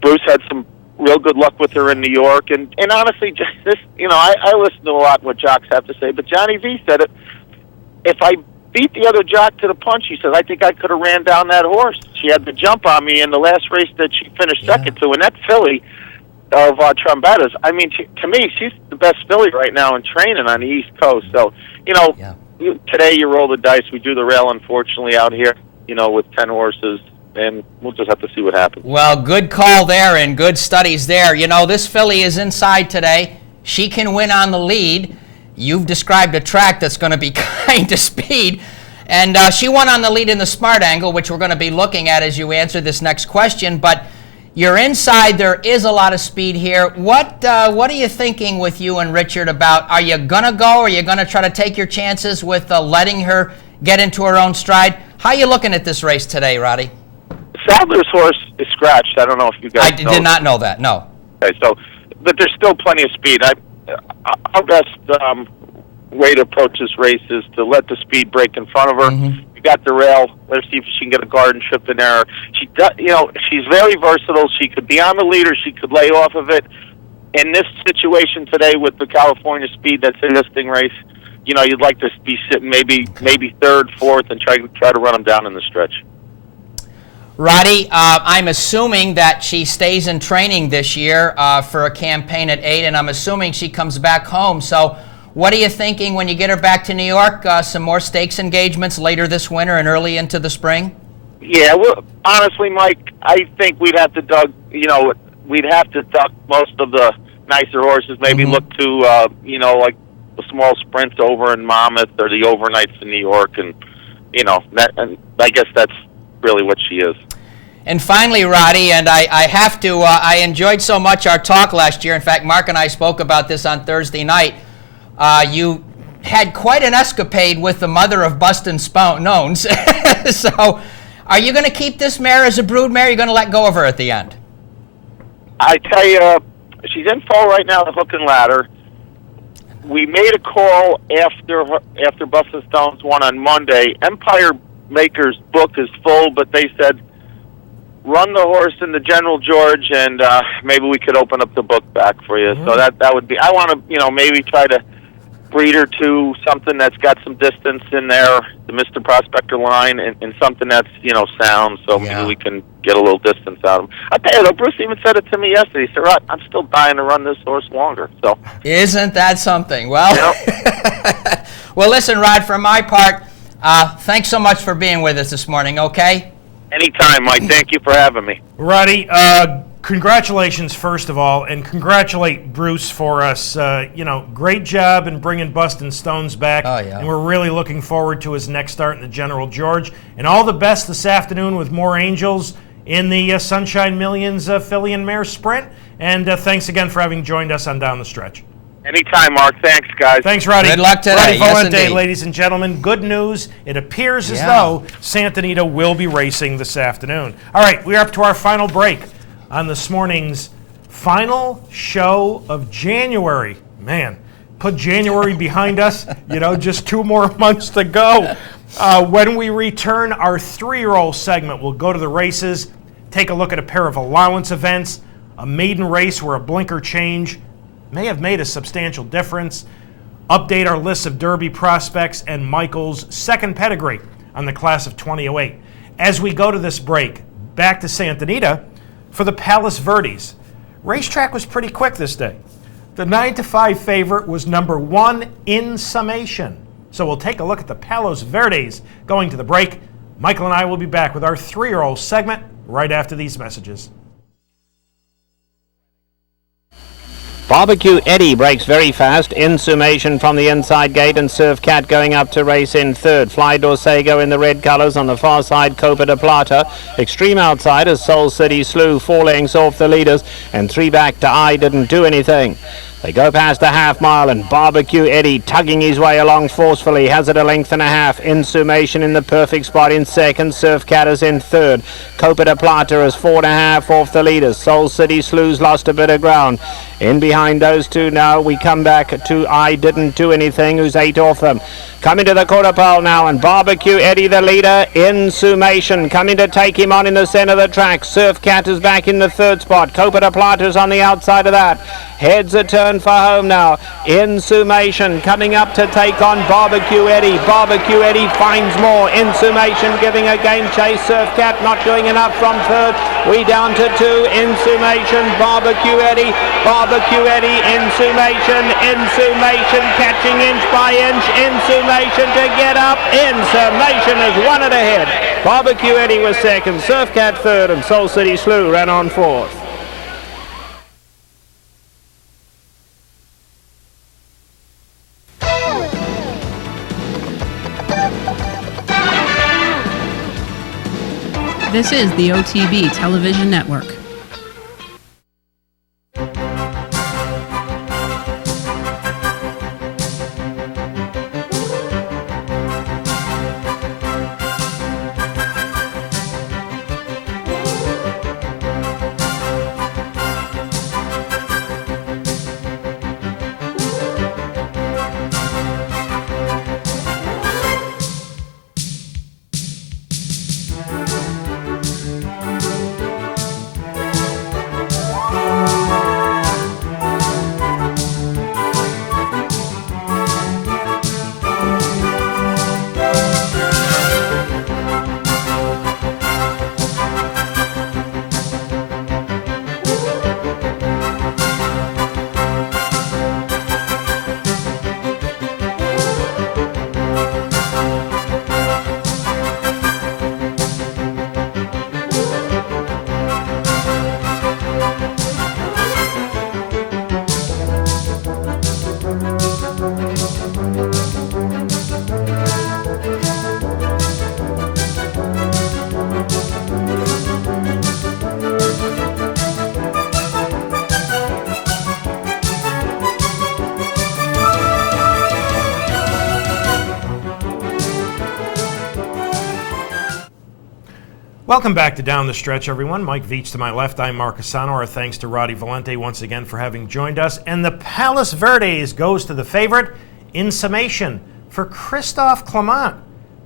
Bruce had some real good luck with her in New York. And honestly, this, you know, I listen to a lot what jocks have to say, but Johnny V said it. If I beat the other jock to the punch, he said, I think I could have ran down that horse. She had the jump on me in the last race that she finished second to, and that filly of Trombetta's, I mean, to me, she's the best filly right now in training on the East Coast. So, you know, today you roll the dice. We do the rail, unfortunately, out here, you know, with 10 horses, and we'll just have to see what happens. Well, good call there and good studies there. You know, this filly is inside today. She can win on the lead. You've described a track that's going to be kind to speed. And she won on the lead in the smart angle, which we're going to be looking at as you answer this next question. But you're inside. There is a lot of speed here. What are you thinking with you and Richard about, are you going to go? Are you going to try to take your chances with letting her get into her own stride? How are you looking at this race today, Roddy? Sadler's horse is scratched. I don't know if you guys know. I did not know that, no. Okay, so, but there's still plenty of speed. Our best way to approach this race is to let the speed break in front of her. Mm-hmm. You got the rail. Let's see if she can get a garden trip in there. She does, you know, she's very versatile. She could be on the lead or she could lay off of it. In this situation today with the California speed that's in this thing race, you know, you'd like to be sitting maybe third, fourth, and try to run them down in the stretch. Roddy, I'm assuming that she stays in training this year for a campaign at 8, and I'm assuming she comes back home. So what are you thinking when you get her back to New York? Some more stakes engagements later this winter and early into the spring? Yeah, well, honestly, Mike, I think we'd have to duck most of the nicer horses, maybe look to, you know, like the small sprints over in Monmouth or the overnights in New York, and, you know, and I guess that's really what she is. And finally, Roddy, and I have to, I enjoyed so much our talk last year. In fact, Mark and I spoke about this on Thursday night. You had quite an escapade with the mother of Bustin' Stones. So are you going to keep this mare as a brood mare? Or are you going to let go of her at the end? I tell you, she's in fall right now, the hook and ladder. We made a call after Bustin' Stones won on Monday. Empire Maker's book is full, but they said, run the horse in the General George, and maybe we could open up the book back for you. So that would be, I want to, you know, maybe try to breed her to something that's got some distance in there, the Mr. Prospector line, and something that's, you know, sound, so maybe we can get a little distance out of him. I tell you, though, Bruce even said it to me yesterday. He said, Rod, I'm still dying to run this horse longer. So isn't that something? Well, well, listen, Rod, for my part, thanks so much for being with us this morning, okay? Anytime, Mike. Thank you for having me. Roddy, congratulations, first of all, and congratulate Bruce for us. You know, great job in bringing Bustin' Stones back. Oh, yeah. And we're really looking forward to his next start in the General George. And all the best this afternoon with more Angels in the Sunshine Millions filly and mare sprint. And thanks again for having joined us on Down the Stretch. Anytime, Mark. Thanks, guys. Thanks, Roddy. Good luck today. Roddy Yes, Valente, indeed. ladies and gentlemen. Good news. It appears as though Santa Anita will be racing this afternoon. All right, we're up to our final break on this morning's final show of January. Man, put January behind us. You know, just 2 more months to go. When we return, our 3-year-old segment will go to the races, take a look at a pair of allowance events, a maiden race where a blinker change may have made a substantial difference, update our list of Derby prospects, and Michael's second pedigree on the class of 2008. As we go to this break, back to Santa Anita for the Palos Verdes. Racetrack was pretty quick this day. The 9-5 favorite was number 1 in summation. So we'll take a look at the Palos Verdes going to the break. Michael and I will be back with our 3-year-old segment right after these messages. Barbecue Eddie breaks very fast. In Summation from the inside gate, and Surf Cat going up to race in third. Fly Dorsego in the red colours on the far side. Copa de Plata. Extreme outside as Soul City Slew 4 lengths off the leaders, and 3 back to I Didn't Do Anything. They go past the half mile, and Barbecue Eddie tugging his way along forcefully has it a length and a half. In Summation in the perfect spot in second. Surf Cat is in third. Copa de Plata is 4.5 off the leaders. Soul City Slew's lost a bit of ground. In behind those two now, we come back to I Didn't Do Anything, who's 8 off them. Coming to the quarter pole now, and Barbecue Eddie the leader. In Summation coming to take him on in the centre of the track. Surf Cat is back in the third spot. Copa de Plata's on the outside of that. Heads a turn for home now. In Summation coming up to take on Barbecue Eddie. Barbecue Eddie finds more. In Summation giving a game chase. Surf Cat not doing enough from third. We down to 2. In Summation, Barbecue Eddie. Barbecue Eddie, In Summation catching inch by inch. In Summation to get up. In Summation has won it ahead. Barbecue Eddie was second. Surf Cat third, and Soul City Slew ran on fourth. This is the OTB Television Network. Welcome back to Down the Stretch, everyone. Mike Veitch to my left. I'm Mark CUSANO. Our thanks to RODDY Valente once again for having joined us. And the Palos Verdes goes to the favorite, In Summation, for Christophe Clement.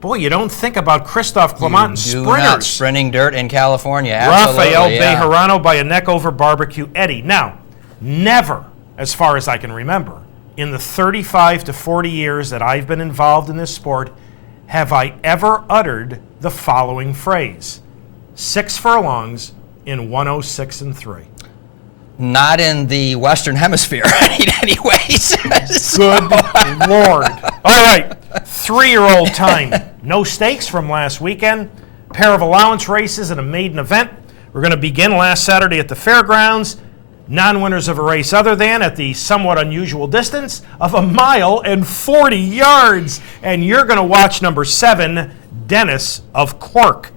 Boy, you don't think about Christophe Clement and sprinters. Not sprinting dirt in California. Absolutely, Rafael Bejarano by a neck over Barbecue Eddie. Now, never, as far as I can remember, in the 35 to 40 years that I've been involved in this sport, have I ever uttered the following phrase: 6 furlongs in 106 and 3. Not in the Western Hemisphere, anyways. Good Lord. All right, 3-year-old time. No stakes from last weekend. Pair of allowance races and a maiden event. We're going to begin last Saturday at the fairgrounds. Non-winners of a race other than at the somewhat unusual distance of 1 mile and 40 yards. And you're going to watch number 7, Dennis of Cork.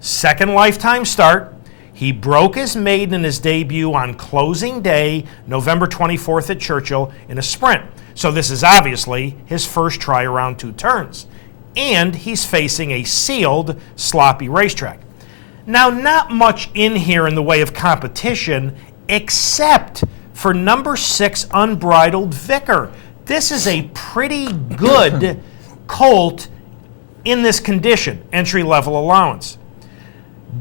Second lifetime start. He broke his maiden in his debut on closing day, November 24th at Churchill in a sprint. So this is obviously his first try around 2 turns. And he's facing a sealed, sloppy racetrack. Now, not much in here in the way of competition, except for number 6, Unbridled Vicar. This is a pretty good colt in this condition, entry-level allowance.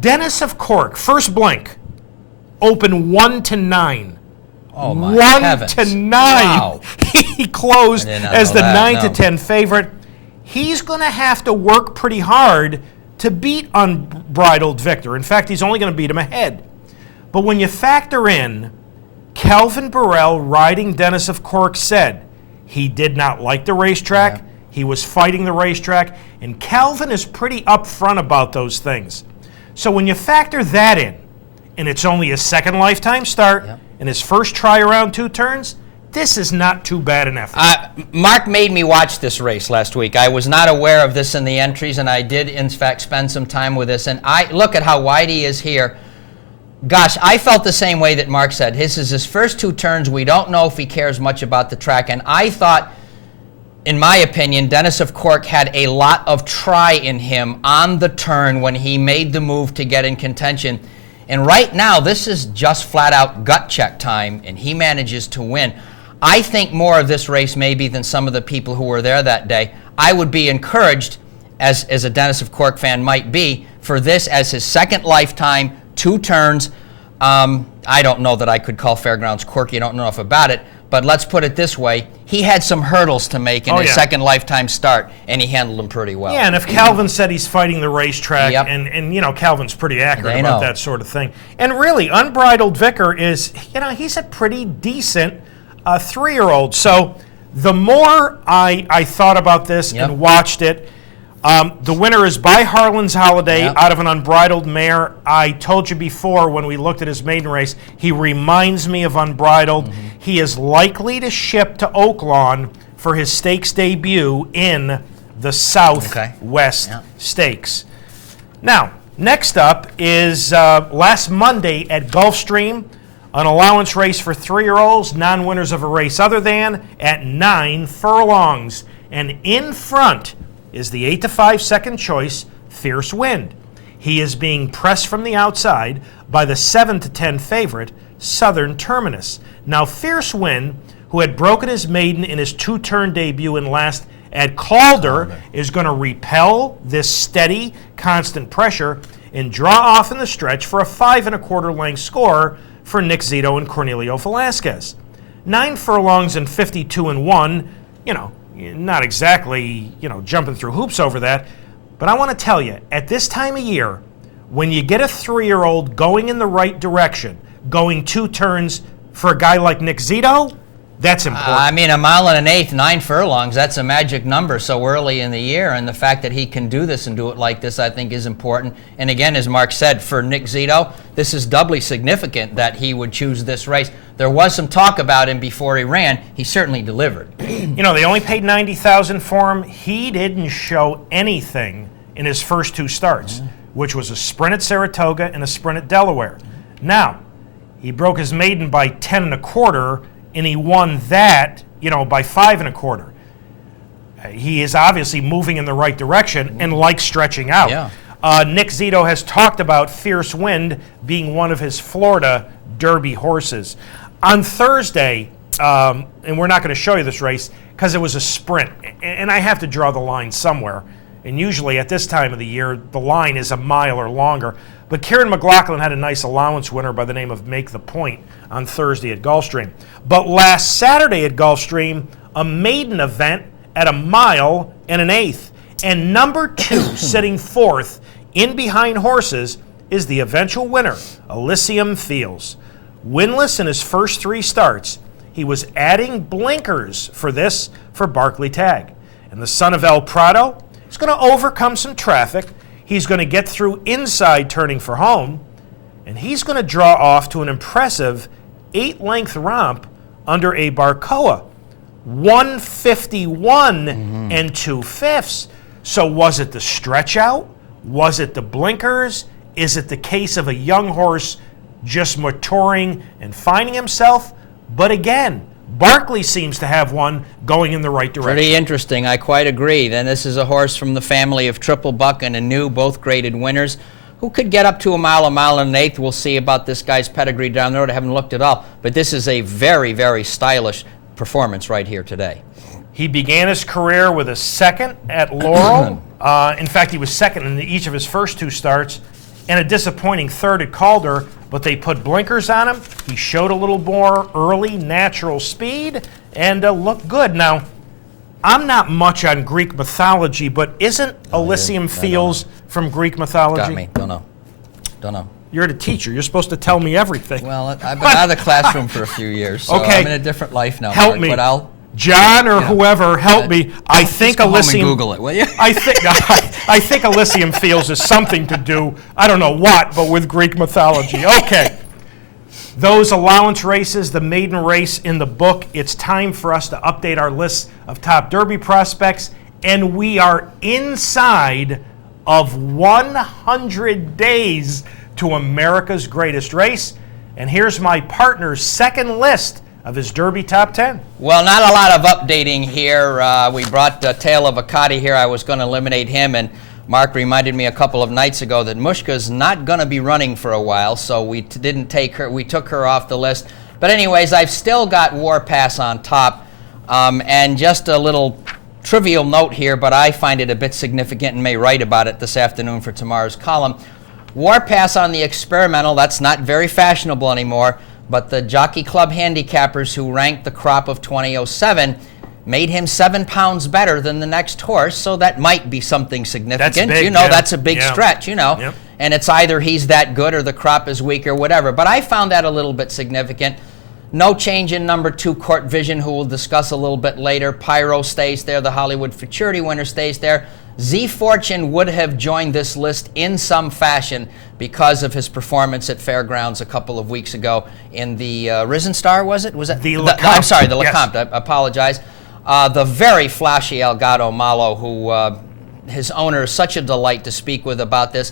Dennis of Cork, first blink, open 1-9. Oh my 1-9. Wow. He closed as the 9-10 favorite. He's going to have to work pretty hard to beat Unbridled Victor. In fact, he's only going to beat him ahead. But when you factor in, Calvin Burrell riding Dennis of Cork said he did not like the racetrack. Yeah. He was fighting the racetrack. And Calvin is pretty upfront about those things. So when you factor that in, and it's only a second lifetime start, in his first try around 2 turns, this is not too bad an effort. Mark made me watch this race last week. I was not aware of this in the entries, and I did, in fact, spend some time with this. And I look at how wide he is here. Gosh, I felt the same way that Mark said. This is his first 2 turns. We don't know if he cares much about the track. And I thought, in my opinion, Dennis of Cork had a lot of try in him on the turn when he made the move to get in contention. And right now, this is just flat-out gut check time, and he manages to win. I think more of this race maybe than some of the people who were there that day. I would be encouraged, as a Dennis of Cork fan might be, for this as his second lifetime, 2 turns. I don't know that I could call Fairgrounds quirky. I don't know enough about it. But let's put it this way. He had some hurdles to make in his second lifetime start, and he handled them pretty well. Yeah, and if Calvin said he's fighting the racetrack, and you know, Calvin's pretty accurate about that sort of thing. And really, Unbridled Vicar is, you know, he's a pretty decent 3-year-old. So the more I thought about this and watched it, the winner is by Harlan's Holiday out of an Unbridled mare. I told you before when we looked at his maiden race, he reminds me of Unbridled. He is likely to ship to Oaklawn for his stakes debut in the Southwest Stakes. Now, next up is last Monday at Gulfstream, an allowance race for 3-year-olds, non-winners of a race other than, at 9 furlongs. And in front is the 8-5 second choice, Fierce Wind. He is being pressed from the outside by the 7-10 favorite, Southern Terminus. Now, Fierce Wind, who had broken his maiden in his 2-turn debut in last at Calder, is going to repel this steady, constant pressure and draw off in the stretch for a 5 1/4 length score for Nick Zito and Cornelio Velasquez. 9 furlongs and 52-1, you know, not exactly, you know, jumping through hoops over that. But I want to tell you, at this time of year, when you get a 3-year-old going in the right direction, going 2 turns for a guy like Nick Zito, that's important. I mean, 1 1/8 miles, 9 furlongs, that's a magic number so early in the year. And the fact that he can do this and do it like this, I think, is important. And again, as Mark said, for Nick Zito, this is doubly significant that he would choose this race. There was some talk about him before he ran. He certainly delivered. You know, they only paid $90,000 for him. He didn't show anything in his first 2 starts, which was a sprint at Saratoga and a sprint at Delaware. Now, he broke his maiden by 10 1/4, and he won that, you know, by 5 1/4. He is obviously moving in the right direction and likes stretching out. Nick Zito has talked about Fierce Wind being one of his Florida Derby horses. On Thursday, and we're not going to show you this race because it was a sprint, and I have to draw the line somewhere. And usually at this time of the year, the line is a mile or longer. But Kieran McLaughlin had a nice allowance winner by the name of Make the Point on Thursday at Gulfstream. But last Saturday at Gulfstream, a maiden event at 1 1/8 miles. And number 2, sitting 4th in behind horses, is the eventual winner, Elysium Fields. Winless in his first 3 starts, he was adding blinkers for Barclay Tagg. And the son of El Prado is going to overcome some traffic. He's going to get through inside turning for home, and he's going to draw off to an impressive 8-length romp under a Barcoa. 151 2/5. So was it the stretch out? Was it the blinkers? Is it the case of a young horse just maturing and finding himself? But again, Barclay seems to have one going in the right direction. Pretty interesting. I quite agree. Then this is a horse from the family of Triple Buck and Anu, both graded winners, who could get up to 1 1/8 miles. We'll see about this guy's pedigree down the road. I haven't looked at all. But this is a very, very stylish performance right here today. He began his career with a 2nd at Laurel. In fact, he was 2nd in each of his first 2 starts, and a disappointing 3rd at Calder, but they put blinkers on him. He showed a little more early natural speed and looked good. Now, I'm not much on Greek mythology, but isn't Elysium Fields from Greek mythology? Got me. Don't know. You're the teacher. You're supposed to tell me everything. Well, I've been out of the classroom for a few years, so okay. I'm in a different life now. Help Mark, me. But John or whoever, help me. I think Elysium. Home and Google it, will you? I think Elysium Fields is something to do, I don't know what, but with Greek mythology. Okay. those allowance races, the maiden race in the book, it's time for us to update our list of top Derby prospects, and we are inside of 100 days to America's greatest race. And here's my partner's second list of his Derby top 10. Well, not a lot of updating here. We brought Tale of Akati here. I was going to eliminate him, and Mark reminded me a couple of nights ago that Mushka's not going to be running for a while, so we didn't take her. We took her off the list. But anyways, I've still got Warpass on top. And just a little trivial note here, but I find it a bit significant and may write about it this afternoon for tomorrow's column. Warpass on the experimental, that's not very fashionable anymore, but the Jockey Club handicappers who ranked the crop of 2007 made him 7 pounds better than the next horse, so that might be something significant. That's big, you know, yeah. that's a big Yeah. stretch, you know. Yep. And it's either he's that good or the crop is weak or whatever. But I found that a little bit significant. No change in number 2, Court Vision, who we'll discuss a little bit later. Pyro stays there. The Hollywood Futurity winner stays there. Z Fortune would have joined this list in some fashion because of his performance at Fairgrounds a couple of weeks ago in the Risen Star, was it? Was it? The LeCompte. I'm sorry, the Yes. LeCompte. I apologize. The very flashy Elgato Malo, who his owner is such a delight to speak with about this.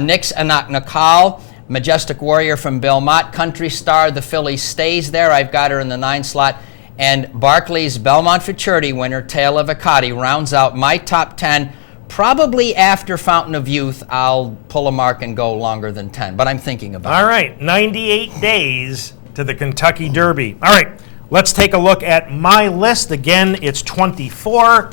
Nix Anaknakal, Majestic Warrior from Belmont, Country Star, the filly stays there. I've got her in the 9 slot. And Barclays Belmont Futurity winner, Tale of Akati, rounds out my top 10. Probably after Fountain of Youth, I'll pull a mark and go longer than 10, but I'm thinking about it. All right, 98 days to the Kentucky Derby. All right, let's take a look at my list. Again, it's 24.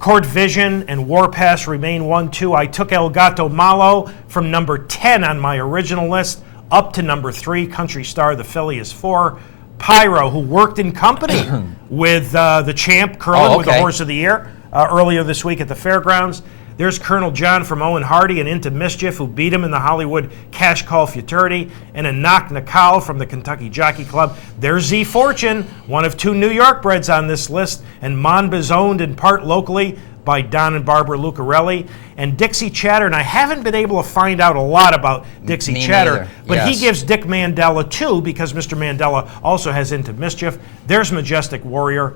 Court Vision and Warpass remain 1, 2. I took Elgato Malo from number 10 on my original list up to number 3. Country Star, the filly, is 4. Pyro, who worked in company with the champ, Curlin, with the Horse of the Year earlier this week at the Fairgrounds. There's Colonel John from Owen Hardy and Into Mischief, who beat him in the Hollywood Cash Call Futurity, and a Knock Nakal from the Kentucky Jockey Club. There's Z Fortune, one of 2 New York breds on this list, and Monba's owned in part locally by Don and Barbara Lucarelli. And Dixie Chatter, and I haven't been able to find out a lot about Dixie Chatter, neither. but Yes. he gives Dick Mandela 2 because Mr. Mandela also has Into Mischief. There's Majestic Warrior.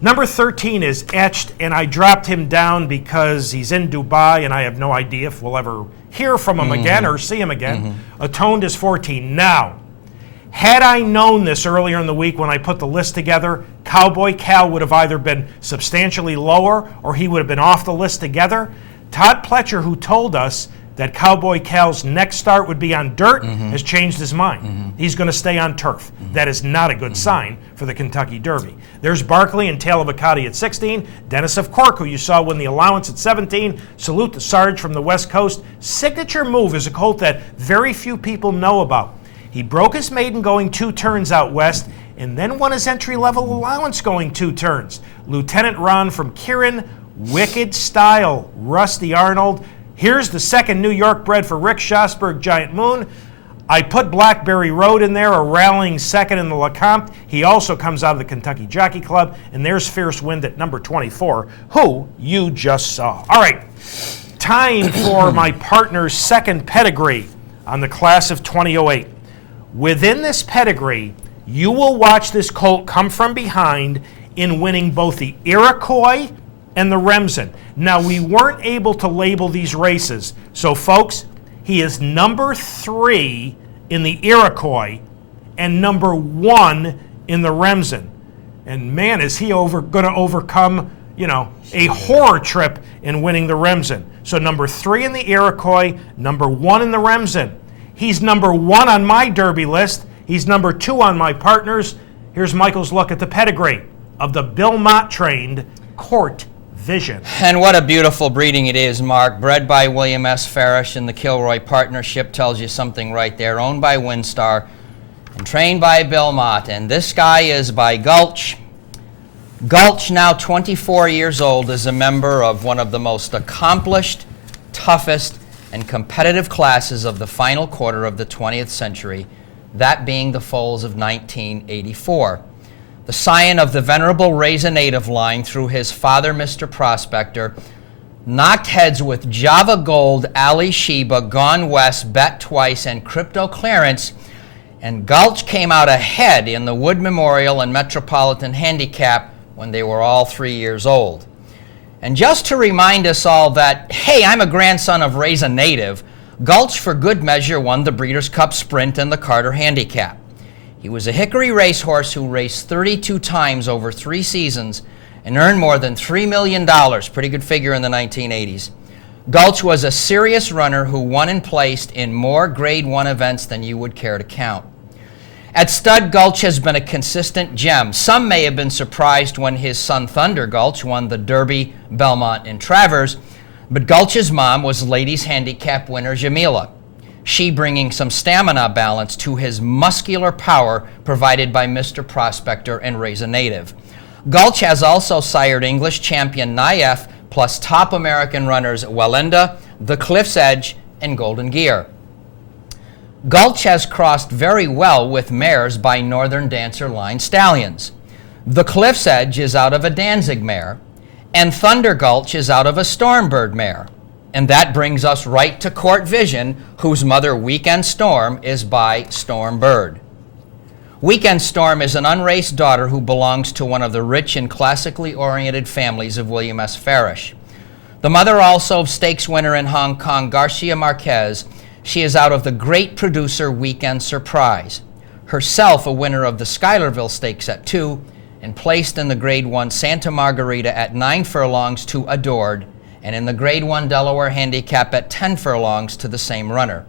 Number 13 is Etched, and I dropped him down because he's in Dubai, and I have no idea if we'll ever hear from him again or see him again. Atoned is 14. Now, had I known this earlier in the week when I put the list together, Cowboy Cal would have either been substantially lower or he would have been off the list together. Todd Pletcher, who told us that Cowboy Cal's next start would be on dirt, has changed his mind. He's going to stay on turf. That is not a good sign for the Kentucky Derby. There's Barkley and Tale of Akati at 16. Dennis of Cork, who you saw win the allowance at 17. Salute to Sarge from the West Coast. Signature Move is a colt that very few people know about. He broke his maiden going 2 turns out west and then won his entry-level allowance going 2 turns. Lieutenant Ron from Kirin, Wicked Style, Rusty Arnold. Here's the second New York bred for Rick Schosberg, Giant Moon. I put Blackberry Road in there, a rallying second in the LeCompte. He also comes out of the Kentucky Jockey Club. And there's Fierce Wind at number 24, who you just saw. All right, time for my partner's second pedigree on the class of 2008. Within this pedigree, you will watch this colt come from behind in winning both the Iroquois and the Remsen. Now, we weren't able to label these races. So, folks, he is number 3 in the Iroquois and number 1 in the Remsen. And, man, is he going to overcome, a horror trip in winning the Remsen. So, number 3 in the Iroquois, number 1 in the Remsen. He's number 1 on my Derby list. He's number 2 on my partner's. Here's Michael's look at the pedigree of the Bill Mott-trained Court Vision. And what a beautiful breeding it is, Mark. Bred by William S. Farish and the Kilroy Partnership tells you something right there. Owned by Windstar and trained by Bill Mott. And this guy is by Gulch. Gulch, now 24 years old, is a member of one of the most accomplished, toughest, and competitive classes of the final quarter of the 20th century, that being the foals of 1984. The scion of the venerable Raisin Native line through his father, Mr. Prospector, knocked heads with Java Gold, Ali Sheba, Gone West, Bet Twice, and Crypto Clarence, And Gulch came out ahead in the Wood Memorial and Metropolitan Handicap when they were all 3 years old. And just to remind us all that, hey, I'm a grandson of Raise a Native, Gulch for good measure won the Breeders' Cup Sprint and the Carter Handicap. He was a Hickory racehorse who raced 32 times over 3 seasons and earned more than $3 million, pretty good figure in the 1980s. Gulch was a serious runner who won and placed in more Grade 1 events than you would care to count. At stud, Gulch has been a consistent gem. Some may have been surprised when his son Thunder Gulch won the Derby, Belmont, and Travers, but Gulch's mom was ladies handicap winner Jamila, she bringing some stamina balance to his muscular power provided by Mr. Prospector and Raise a Native. Gulch has also sired English champion Naif plus top American runners Valenta, The Cliff's Edge, and Golden Gear. Gulch has crossed very well with mares by Northern Dancer line stallions. The Cliff's Edge is out of a Danzig mare, and Thunder Gulch is out of a Stormbird mare. And that brings us right to Court Vision, whose mother Weekend Storm is by Stormbird. Weekend Storm is an unraced daughter who belongs to one of the rich and classically oriented families of William S. Farish. The mother also of stakes winner in Hong Kong, Garcia Marquez. She is out of the great producer Weekend Surprise. Herself a winner of the Schuylerville Stakes at 2 and placed in the Grade 1 Santa Margarita at 9 furlongs to Adored and in the Grade 1 Delaware Handicap at 10 furlongs to the same runner.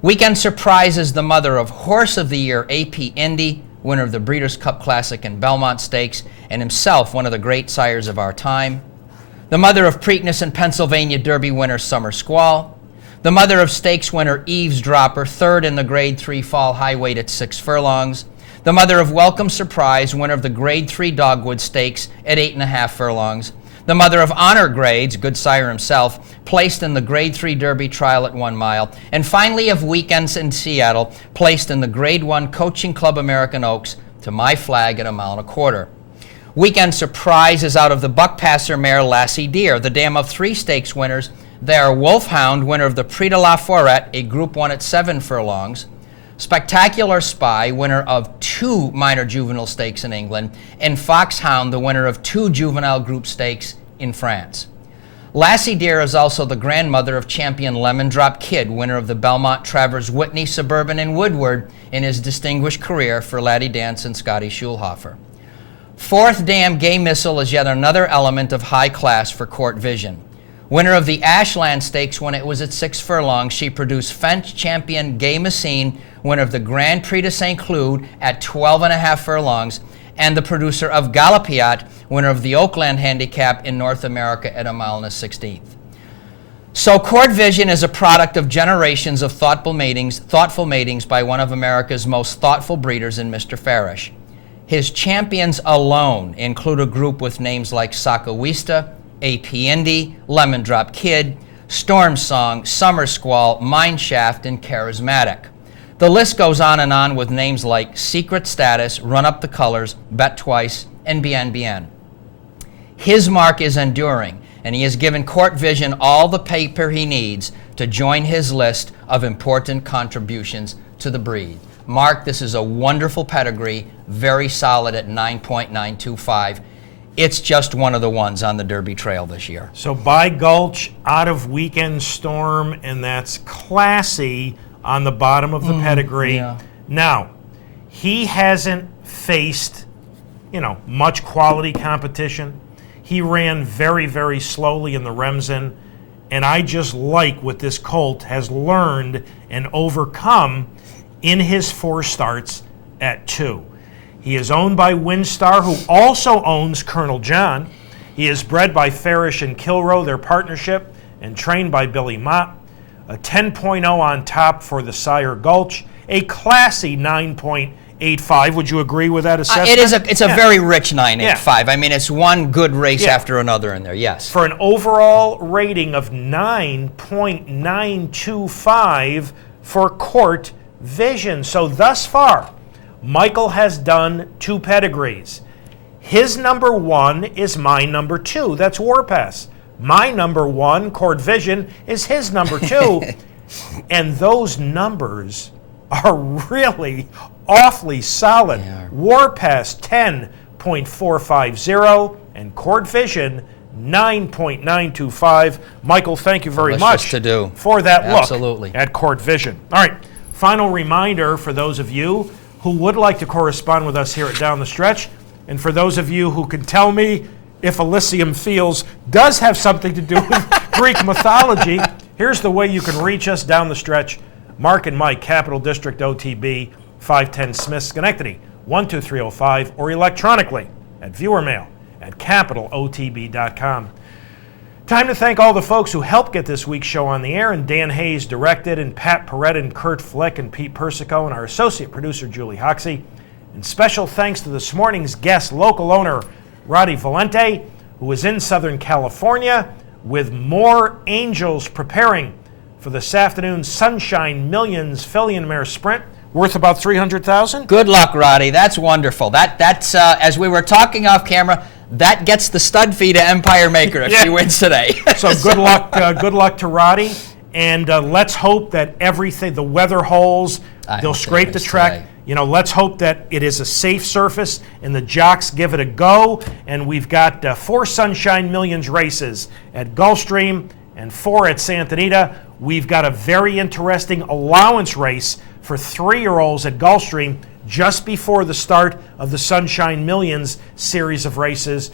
Weekend Surprise is the mother of Horse of the Year AP Indy, winner of the Breeders' Cup Classic and Belmont Stakes, and himself one of the great sires of our time. The mother of Preakness and Pennsylvania Derby winner Summer Squall. The mother of stakes winner Eavesdropper, third in the Grade 3 Fall High Weight at 6 furlongs. The mother of Welcome Surprise, winner of the Grade 3 Dogwood Stakes at 8.5 furlongs. The mother of Honor Grades, good sire himself, placed in the Grade 3 Derby Trial at 1 mile. And finally of Weekends in Seattle, placed in the Grade 1 Coaching Club American Oaks to my flag at 1.25 miles. Weekend Surprise is out of the Buckpasser mare Lassie Deer, the dam of 3 stakes winners. They are Wolfhound, winner of the Prix de la Forêt, a Group 1 at 7 furlongs. Spectacular Spy, winner of 2 minor juvenile stakes in England. And Foxhound, the winner of 2 juvenile group stakes in France. Lassie Deer is also the grandmother of champion Lemon Drop Kid, winner of the Belmont Travers Whitney, Suburban, and Woodward in his distinguished career for Laddie Dance and Scotty Schulhofer. Fourth Dam Gay Missile is yet another element of high class for Court Vision. Winner of the Ashland Stakes when it was at 6 furlongs, she produced French champion Gay Messine, winner of the Grand Prix de St. Cloud at 12.5 furlongs, and the producer of Galopiat, winner of the Oakland Handicap in North America at 1.16 miles. So Court Vision is a product of generations of thoughtful matings by one of America's most thoughtful breeders in Mr. Farish. His champions alone include a group with names like Sakawista, AP Indy, Lemon Drop Kid, Storm Song, Summer Squall, Mineshaft, and Charismatic. The list goes on and on with names like Secret Status, Run Up the Colors, Bet Twice, and Bien Bien. His mark is enduring, and he has given Court Vision all the paper he needs to join his list of important contributions to the breed. Mark, this is a wonderful pedigree, very solid at 9.925. It's just one of the ones on the Derby Trail this year. So by Gulch, out of Weekend Storm, and that's classy on the bottom of the pedigree. Yeah. Now, he hasn't faced, much quality competition. He ran very, very slowly in the Remsen, and I just like what this colt has learned and overcome in his 4 starts at 2. He is owned by Windstar, who also owns Colonel John. He is bred by Farish and Kilroe, their partnership, and trained by Billy Mott. A 10.0 on top for the sire Gulch. A classy 9.85. Would you agree with that assessment? It's a very rich 9.85. I mean, it's one good race after another in there, yes. For an overall rating of 9.925 for Court Vision. So thus far, Michael has done 2 pedigrees. His number 1 is my number 2. That's Warpass. My number 1, Court Vision, is his number 2. And those numbers are really awfully solid. Warpath 10.450 and Court Vision 9.925. Michael, thank you very much to do. for that Absolutely. look at Court Vision. All right, final reminder for those of you who would like to correspond with us here at Down the Stretch, and for those of you who can tell me if Elysium Fields does have something to do with Greek mythology, here's the way you can reach us down the stretch. Mark and Mike, Capital District OTB, 510 Smith, Schenectady, 12305, or electronically at viewermail@capitalotb.com. Time to thank all the folks who helped get this week's show on the air, and Dan Hayes directed, and Pat Perrette and Kurt Flick and Pete Persico, and our associate producer Julie Hoxie. And special thanks to this morning's guest, local owner RODDY Valente, who is in Southern California with more Angels preparing for this afternoon's Sunshine Millions Fillion-Mare Sprint, worth about $300,000. Good luck, Roddy. That's wonderful. That's as we were talking off camera, that gets the stud fee to Empire Maker if she wins today. So good luck to Roddy, and let's hope that everything, the weather holes, they'll scrape the track. Today. You know, let's hope that it is a safe surface and the jocks give it a go. And we've got 4 Sunshine Millions races at Gulfstream and 4 at Santa Anita. We've got a very interesting allowance race for 3-year-olds at Gulfstream just before the start of the Sunshine Millions series of races.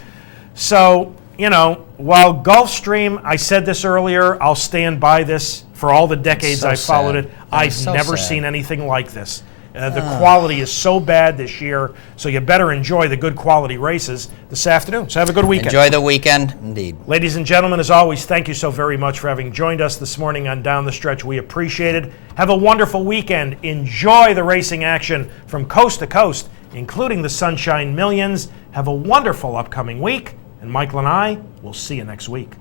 So, you know, while Gulfstream, I said this earlier, I'll stand by this for all the decades I've followed it. I've never seen anything like this. The quality is so bad this year, so you better enjoy the good quality races this afternoon. So have a good weekend. Enjoy the weekend, indeed. Ladies and gentlemen, as always, thank you so very much for having joined us this morning on Down the Stretch. We appreciate it. Have a wonderful weekend. Enjoy the racing action from coast to coast, including the Sunshine Millions. Have a wonderful upcoming week, and Michael and I will see you next week.